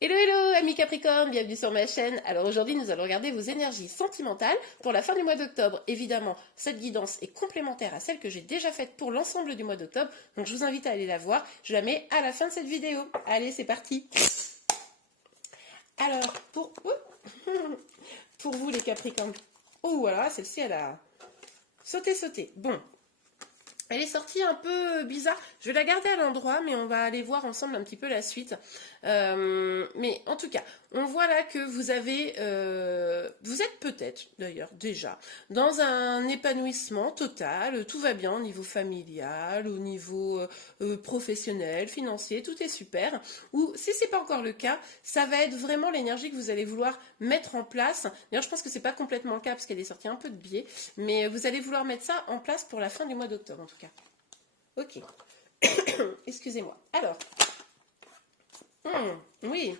Hello hello amis Capricorne, bienvenue sur ma chaîne. Alors aujourd'hui nous allons regarder vos énergies sentimentales pour la fin du mois d'octobre. Évidemment cette guidance est complémentaire à celle que j'ai déjà faite pour l'ensemble du mois d'octobre, donc je vous invite à aller la voir, je la mets à la fin de cette vidéo. Allez c'est parti. Alors pour vous les Capricornes, oh voilà celle-ci elle a sauté. Bon, elle est sortie un peu bizarre. Je vais la garder à l'endroit, mais on va aller voir ensemble un petit peu la suite. Mais en tout cas, on voit là que vous êtes peut-être d'ailleurs déjà dans un épanouissement total. Tout va bien au niveau familial, au niveau professionnel, financier, tout est super. Ou si c'est pas encore le cas, ça va être vraiment l'énergie que vous allez vouloir mettre en place. D'ailleurs, je pense que c'est pas complètement le cas parce qu'elle est sortie un peu de biais, mais vous allez vouloir mettre ça en place pour la fin du mois d'octobre en tout cas. Ok. Excusez-moi. Alors. Oui.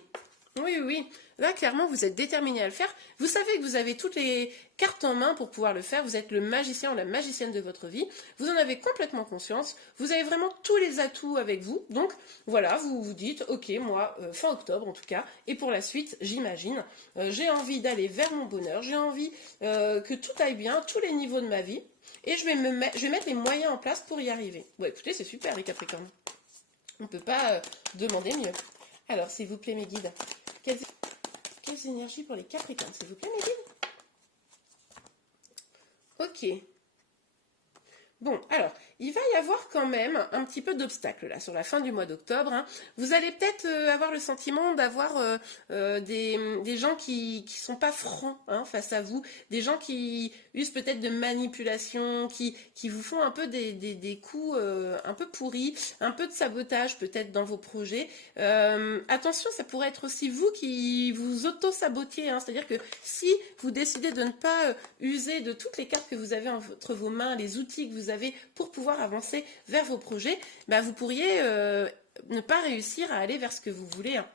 Oui. Là, clairement, vous êtes déterminé à le faire. Vous savez que vous avez toutes les cartes en main pour pouvoir le faire. Vous êtes le magicien ou la magicienne de votre vie. Vous en avez complètement conscience. Vous avez vraiment tous les atouts avec vous. Donc, voilà, vous vous dites, ok, moi, fin octobre en tout cas, et pour la suite, j'imagine, j'ai envie d'aller vers mon bonheur. J'ai envie que tout aille bien, tous les niveaux de ma vie. Et je vais mettre les moyens en place pour y arriver. Bon, écoutez, c'est super, les Capricornes. On ne peut pas demander mieux. Alors, s'il vous plaît, mes guides, quelles énergies pour les Capricornes, s'il vous plaît, mes guides? Ok. Bon, alors, il va y avoir quand même un petit peu d'obstacles là sur la fin du mois d'octobre. Hein. Vous allez peut-être avoir le sentiment d'avoir des gens qui sont pas francs hein, face à vous, des gens qui usent peut-être de manipulation, qui vous font un peu des coups un peu pourris, un peu de sabotage peut-être dans vos projets. Attention, ça pourrait être aussi vous qui vous auto-sabotiez, hein, c'est-à-dire que si vous décidez de ne pas user de toutes les cartes que vous avez entre vos mains, les outils que vous avez pour pouvoir avancer vers vos projets, bah vous pourriez ne pas réussir à aller vers ce que vous voulez. Hein.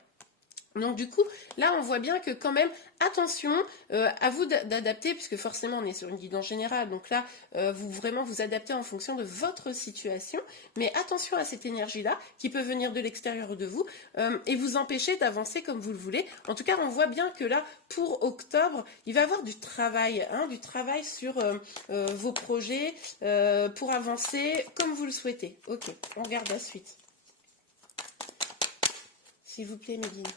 Donc du coup, là on voit bien que quand même, attention, à vous d'adapter, puisque forcément on est sur une guidance générale, donc là, vous vraiment vous adaptez en fonction de votre situation, mais attention à cette énergie-là, qui peut venir de l'extérieur ou de vous, et vous empêcher d'avancer comme vous le voulez. En tout cas, on voit bien que là, pour octobre, il va y avoir du travail sur vos projets, pour avancer comme vous le souhaitez. Ok, on regarde la suite. S'il vous plaît, Méline.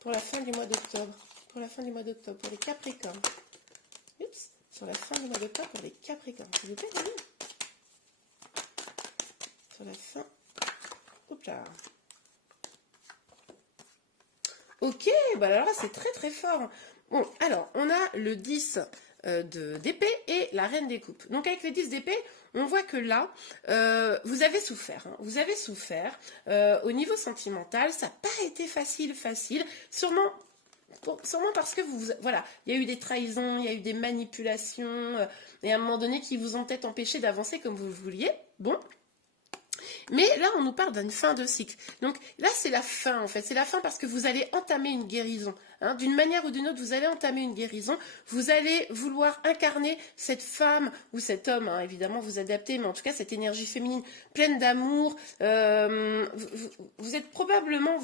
Pour la fin du mois d'octobre. Pour la fin du mois d'octobre. Pour les Capricornes. Oups. Sur la fin du mois d'octobre pour les Capricornes. S'il vous plaît, Méline. Sur la fin. Oups là. Ok, bah alors là c'est très fort. Bon, alors on a le 10 d'épée et la reine des coupes. Donc avec les 10 d'épée, on voit que là, vous avez souffert. Hein. Vous avez souffert au niveau sentimental. Ça n'a pas été facile. Sûrement parce que voilà, il y a eu des trahisons, il y a eu des manipulations, et à un moment donné qui vous ont peut-être empêché d'avancer comme vous le vouliez. Bon. Mais là, on nous parle d'une fin de cycle. Donc là, c'est la fin, en fait. C'est la fin parce que vous allez entamer une guérison. Hein. D'une manière ou d'une autre, vous allez entamer une guérison. Vous allez vouloir incarner cette femme ou cet homme, hein, évidemment, vous adaptez, mais en tout cas, cette énergie féminine pleine d'amour. Vous êtes probablement...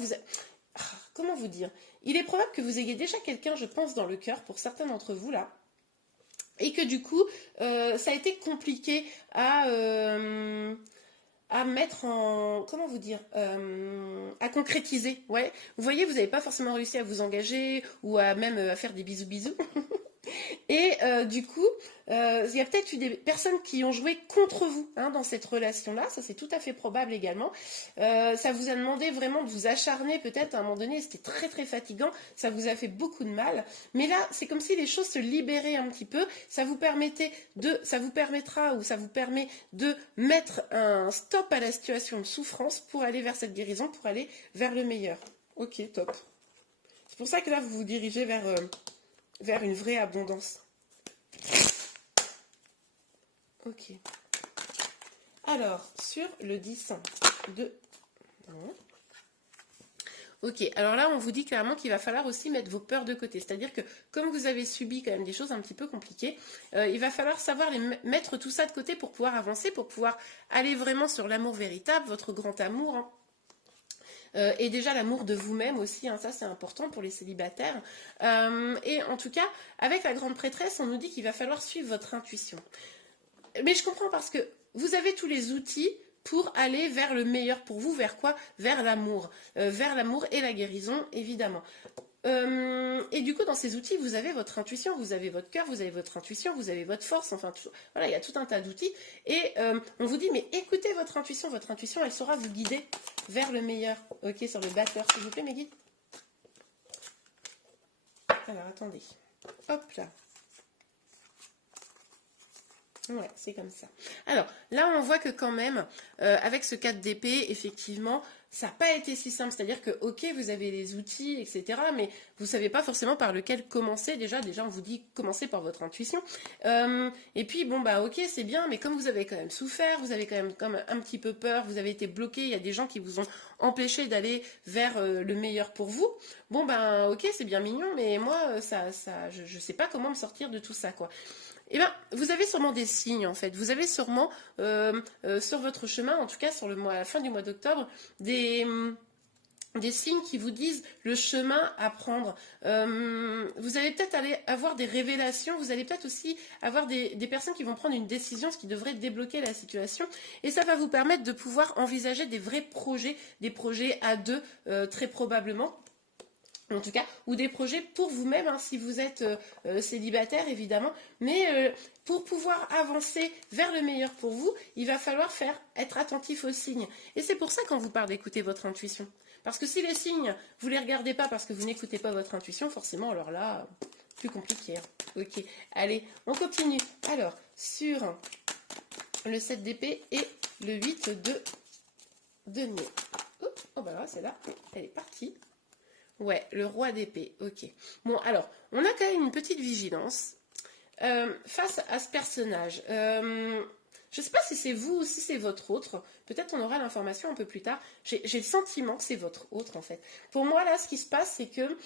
comment vous dire? Il est probable que vous ayez déjà quelqu'un, je pense, dans le cœur, pour certains d'entre vous, là. Et que du coup, ça a été compliqué à mettre en, comment vous dire, à concrétiser. Ouais. Vous voyez, vous n'avez pas forcément réussi à vous engager ou à même à faire des bisous. Et du coup, il y a peut-être eu des personnes qui ont joué contre vous hein, dans cette relation-là. Ça, c'est tout à fait probable également. Ça vous a demandé vraiment de vous acharner peut-être à un moment donné. C'était très fatigant. Ça vous a fait beaucoup de mal. Mais là, c'est comme si les choses se libéraient un petit peu. Ça vous permet de mettre un stop à la situation de souffrance pour aller vers cette guérison, pour aller vers le meilleur. Ok, top. C'est pour ça que là, vous vous dirigez vers une vraie abondance. Ok. Alors, sur le 10 de... Ok, alors là, on vous dit clairement qu'il va falloir aussi mettre vos peurs de côté. C'est-à-dire que, comme vous avez subi quand même des choses un petit peu compliquées, il va falloir savoir mettre tout ça de côté pour pouvoir avancer, pour pouvoir aller vraiment sur l'amour véritable, votre grand amour. Hein. et déjà l'amour de vous-même aussi, hein, ça c'est important pour les célibataires. Et en tout cas, avec la grande prêtresse, on nous dit qu'il va falloir suivre votre intuition. Mais je comprends parce que vous avez tous les outils pour aller vers le meilleur pour vous, vers quoi? Vers l'amour et la guérison, évidemment. Et du coup, dans ces outils, vous avez votre intuition, vous avez votre cœur, vous avez votre intuition, vous avez votre force, enfin, voilà, il y a tout un tas d'outils. Et on vous dit, mais écoutez votre intuition, elle saura vous guider vers le meilleur. Ok, sur le batteur, s'il vous plaît, mes guides. Alors, attendez. Hop là. Ouais, c'est comme ça. Alors, là, on voit que quand même, avec ce 4 d'épée, effectivement, ça n'a pas été si simple. C'est-à-dire que, ok, vous avez les outils, etc., mais vous ne savez pas forcément par lequel commencer. Déjà, on vous dit commencez par votre intuition. Et puis, bon, bah, ok, c'est bien, mais comme vous avez quand même souffert, vous avez quand même un petit peu peur, vous avez été bloqué, il y a des gens qui vous ont empêché d'aller vers le meilleur pour vous. Bon, ben, ok, c'est bien mignon, mais moi, je ne sais pas comment me sortir de tout ça, quoi. Eh bien, vous avez sûrement des signes, en fait. Vous avez sûrement, sur votre chemin, en tout cas sur à la fin du mois d'octobre, des signes qui vous disent le chemin à prendre. Vous allez peut-être avoir des révélations, vous allez peut-être aussi avoir des personnes qui vont prendre une décision, ce qui devrait débloquer la situation. Et ça va vous permettre de pouvoir envisager des vrais projets, des projets à deux, très probablement. En tout cas, ou des projets pour vous-même, hein, si vous êtes célibataire, évidemment. Mais pour pouvoir avancer vers le meilleur pour vous, il va falloir être attentif aux signes. Et c'est pour ça qu'on vous parle d'écouter votre intuition. Parce que si les signes, vous ne les regardez pas parce que vous n'écoutez pas votre intuition, forcément, alors là, plus compliqué. Hein. Ok, allez, on continue. Alors, sur le 7 d'épée et le 8 de denier. Oh, bah là, celle-là, elle est partie. Ouais, le roi d'épée, ok. Bon, alors, on a quand même une petite vigilance face à ce personnage. Je ne sais pas si c'est vous ou si c'est votre autre. Peut-être on aura l'information un peu plus tard. J'ai le sentiment que c'est votre autre, en fait. Pour moi, là, ce qui se passe, c'est que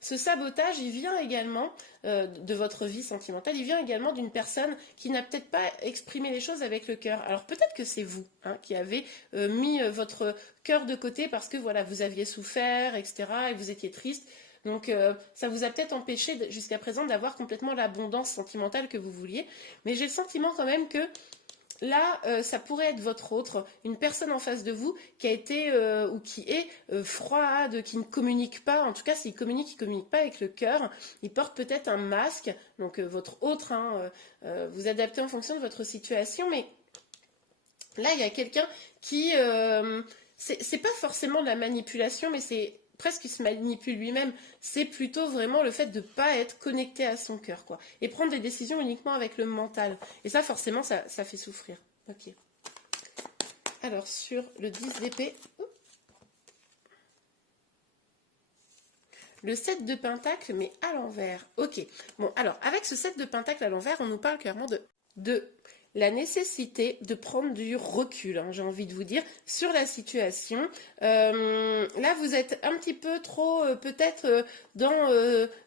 ce sabotage, il vient également de votre vie sentimentale. Il vient également d'une personne qui n'a peut-être pas exprimé les choses avec le cœur. Alors, peut-être que c'est vous hein, qui avez mis votre cœur de côté parce que, voilà, vous aviez souffert, etc. et vous étiez triste. Donc, ça vous a peut-être empêché jusqu'à présent d'avoir complètement l'abondance sentimentale que vous vouliez. Mais j'ai le sentiment quand même que là, ça pourrait être votre autre, une personne en face de vous qui a été ou qui est froide, qui ne communique pas. En tout cas, s'il communique, il ne communique pas avec le cœur. Il porte peut-être un masque. Donc, votre autre, hein, vous adaptez en fonction de votre situation. Mais là, il y a quelqu'un qui... c'est pas forcément de la manipulation, mais c'est presque qu'il se manipule lui-même. C'est plutôt vraiment le fait de ne pas être connecté à son cœur, quoi. Et prendre des décisions uniquement avec le mental. Et ça, forcément, ça fait souffrir. Ok. Alors, sur le 10 d'épée... Le 7 de pentacle, mais à l'envers. Ok. Bon, alors, avec ce 7 de pentacle à l'envers, on nous parle clairement de la nécessité de prendre du recul, hein, j'ai envie de vous dire, sur la situation. Là, vous êtes un petit peu trop, peut-être, dans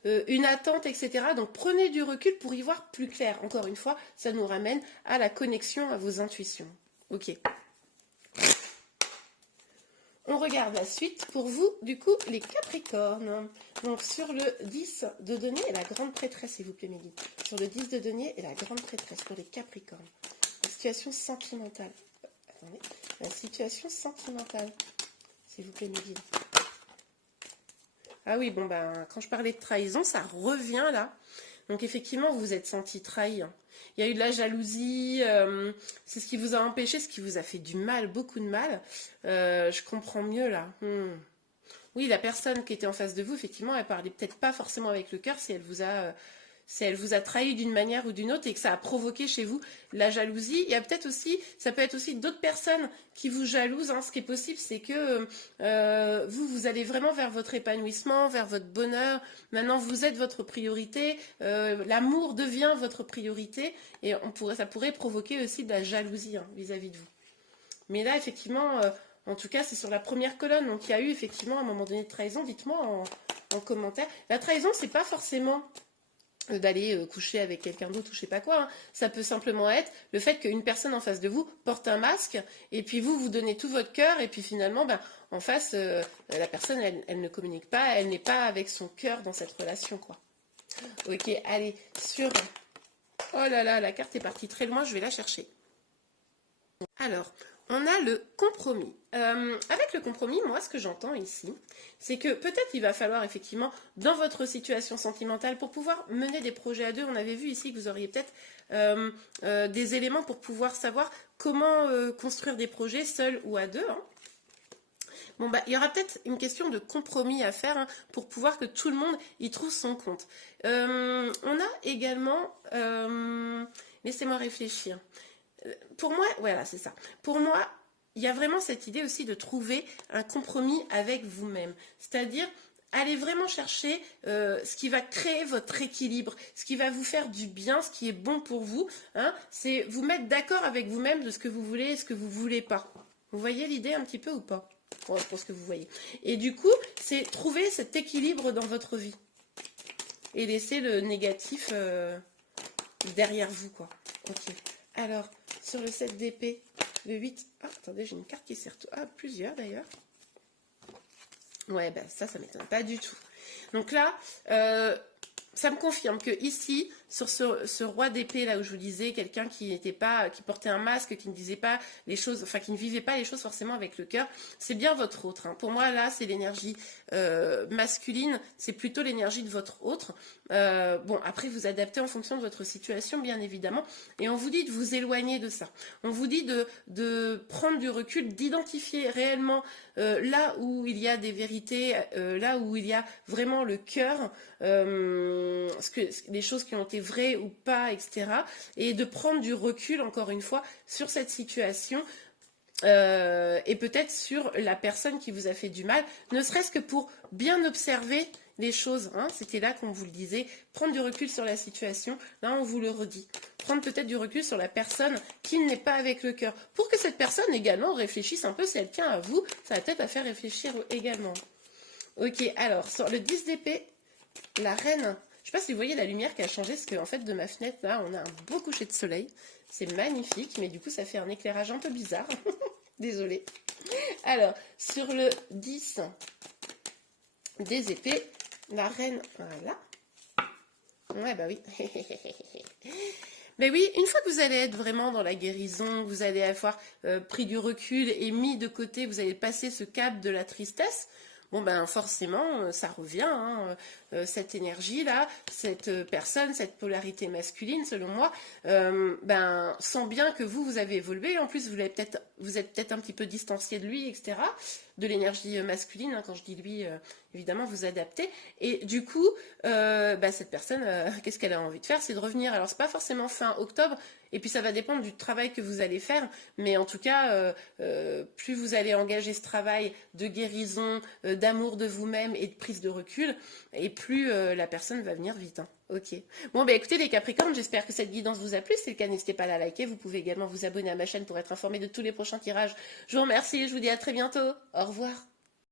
une attente, etc. Donc, prenez du recul pour y voir plus clair. Encore une fois, ça nous ramène à la connexion à vos intuitions. Ok. On regarde la suite pour vous, du coup, les Capricornes. Donc, sur le 10 de denier et la grande prêtresse, s'il vous plaît, mes guides. Sur le 10 de denier et la grande prêtresse pour les Capricornes. La situation sentimentale. Attendez. La situation sentimentale, s'il vous plaît, mes guides. Ah oui, bon, ben, quand je parlais de trahison, ça revient là. Donc, effectivement, vous vous êtes senti trahi. Il y a eu de la jalousie, c'est ce qui vous a empêché, ce qui vous a fait du mal, beaucoup de mal. Je comprends mieux là. Oui, la personne qui était en face de vous, effectivement, elle parlait peut-être pas forcément avec le cœur si elle vous a trahi d'une manière ou d'une autre et que ça a provoqué chez vous la jalousie. Il y a peut-être aussi, ça peut être aussi d'autres personnes qui vous jalousent. Hein. Ce qui est possible, c'est que vous allez vraiment vers votre épanouissement, vers votre bonheur. Maintenant, vous êtes votre priorité. L'amour devient votre priorité et ça pourrait provoquer aussi de la jalousie hein, vis-à-vis de vous. Mais là, effectivement, en tout cas, c'est sur la première colonne. Donc, il y a eu effectivement à un moment donné de trahison. Dites-moi en commentaire. La trahison, c'est pas forcément d'aller coucher avec quelqu'un d'autre ou je sais pas quoi. Hein. Ça peut simplement être le fait qu'une personne en face de vous porte un masque et puis vous donnez tout votre cœur et puis finalement, ben, en face, la personne, elle ne communique pas, elle n'est pas avec son cœur dans cette relation, quoi. Ok, allez, sur... Oh là là, la carte est partie très loin, je vais la chercher. Alors, on a le compromis. Avec le compromis, moi, ce que j'entends ici, c'est que peut-être il va falloir effectivement, dans votre situation sentimentale, pour pouvoir mener des projets à deux, on avait vu ici que vous auriez peut-être des éléments pour pouvoir savoir comment construire des projets seuls ou à deux. Hein. Bon, bah, il y aura peut-être une question de compromis à faire hein, pour pouvoir que tout le monde y trouve son compte. On a également... laissez-moi réfléchir. Pour moi, voilà, c'est ça. Pour moi, il y a vraiment cette idée aussi de trouver un compromis avec vous-même. C'est-à-dire, allez vraiment chercher ce qui va créer votre équilibre, ce qui va vous faire du bien, ce qui est bon pour vous. Hein, c'est vous mettre d'accord avec vous-même de ce que vous voulez et ce que vous ne voulez pas. Vous voyez l'idée un petit peu ou pas? Bon, je pense que vous voyez. Et du coup, c'est trouver cet équilibre dans votre vie. Et laisser le négatif derrière vous, quoi. Ok. Alors, sur le 7 d'épée, le 8... Ah, attendez, j'ai une carte qui sert... Ah, plusieurs d'ailleurs. Ouais, ben ça m'étonne pas du tout. Donc là, ça me confirme que ici, sur ce roi d'épée là où je vous disais, quelqu'un qui portait un masque, qui ne disait pas les choses, enfin qui ne vivait pas les choses forcément avec le cœur, c'est bien votre autre. Hein. Pour moi là, c'est l'énergie masculine, c'est plutôt l'énergie de votre autre. Bon, après vous adaptez en fonction de votre situation, bien évidemment, et on vous dit de vous éloigner de ça. On vous dit de prendre du recul, d'identifier réellement là où il y a des vérités, là où il y a vraiment le cœur, les choses qui ont été vraies ou pas, etc. Et de prendre du recul, encore une fois, sur cette situation et peut-être sur la personne qui vous a fait du mal, ne serait-ce que pour bien observer les choses. Hein. C'était là qu'on vous le disait, prendre du recul sur la situation. Là, on vous le redit. Prendre peut-être du recul sur la personne qui n'est pas avec le cœur. Pour que cette personne également réfléchisse un peu si elle tient à vous, ça va peut-être à faire réfléchir également. Ok, alors, sur le 10 d'épée, la reine... Je ne sais pas si vous voyez la lumière qui a changé, parce qu'en fait, de ma fenêtre, là, on a un beau coucher de soleil. C'est magnifique, mais du coup, ça fait un éclairage un peu bizarre. Désolée. Alors, sur le 10 des épées, la reine, voilà. Ouais, bah oui. Mais oui, une fois que vous allez être vraiment dans la guérison, vous allez avoir pris du recul et mis de côté, vous allez passer ce cap de la tristesse, bon ben forcément, ça revient, hein, cette énergie-là, cette personne, cette polarité masculine, selon moi, ben sent bien que vous avez évolué. En plus, vous êtes peut-être un petit peu distancié de lui, etc., de l'énergie masculine. Hein, quand je dis lui, évidemment, vous adaptez. Et du coup, ben, cette personne, qu'est-ce qu'elle a envie de faire? C'est de revenir. Alors, c'est pas forcément fin octobre. Et puis, ça va dépendre du travail que vous allez faire. Mais en tout cas, plus vous allez engager ce travail de guérison, d'amour de vous-même et de prise de recul, et plus la personne va venir vite. Hein. Ok. Bon, bah écoutez les Capricornes, j'espère que cette guidance vous a plu. Si c'est le cas, n'hésitez pas à la liker. Vous pouvez également vous abonner à ma chaîne pour être informé de tous les prochains tirages. Je vous remercie et je vous dis à très bientôt. Au revoir.